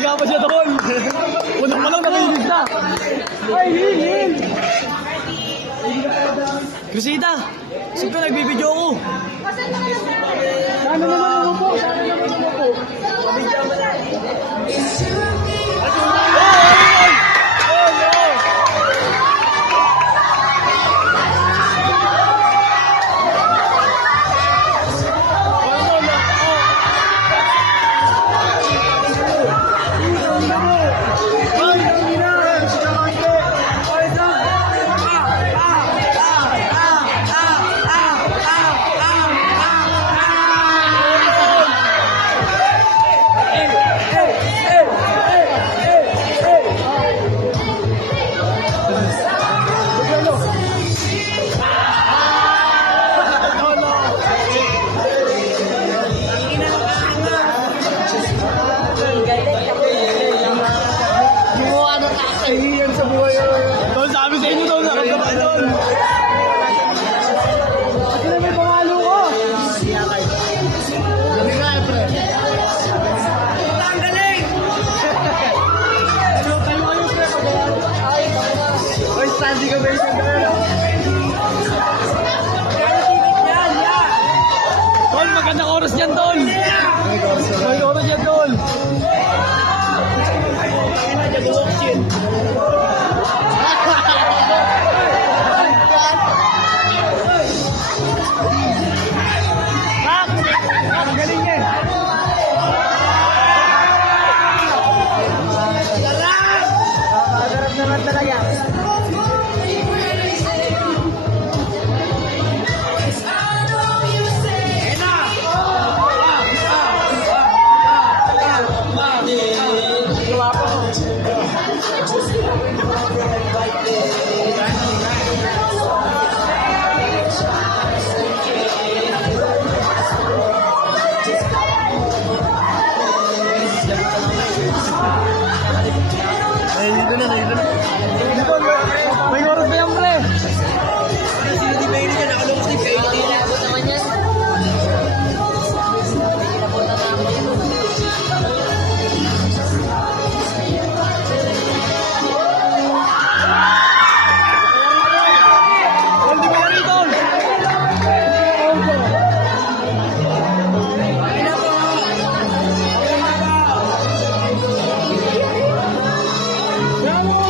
Nakahiga pa siya doon. Una pa lang nakilig na. Ay, hil! Crucida, saan ka nagbibidyo ako? Sana naman umupo. Mabidyo mo na. Sabi sa inyo daw, nakakamay doon. Ito na may pangalo ko. Gabi ka, pre. Ang galing! Ano kayo, pre? Ay, oy, standing ovation ka na. Tol, magandang oras dyan, Tol. Magandang oras dyan, Tol. May oras ba yan, pre? Di ba yun ka nakalungkot yung kayo? Inabot naman yan. Hindi ba yan ito? Bravo!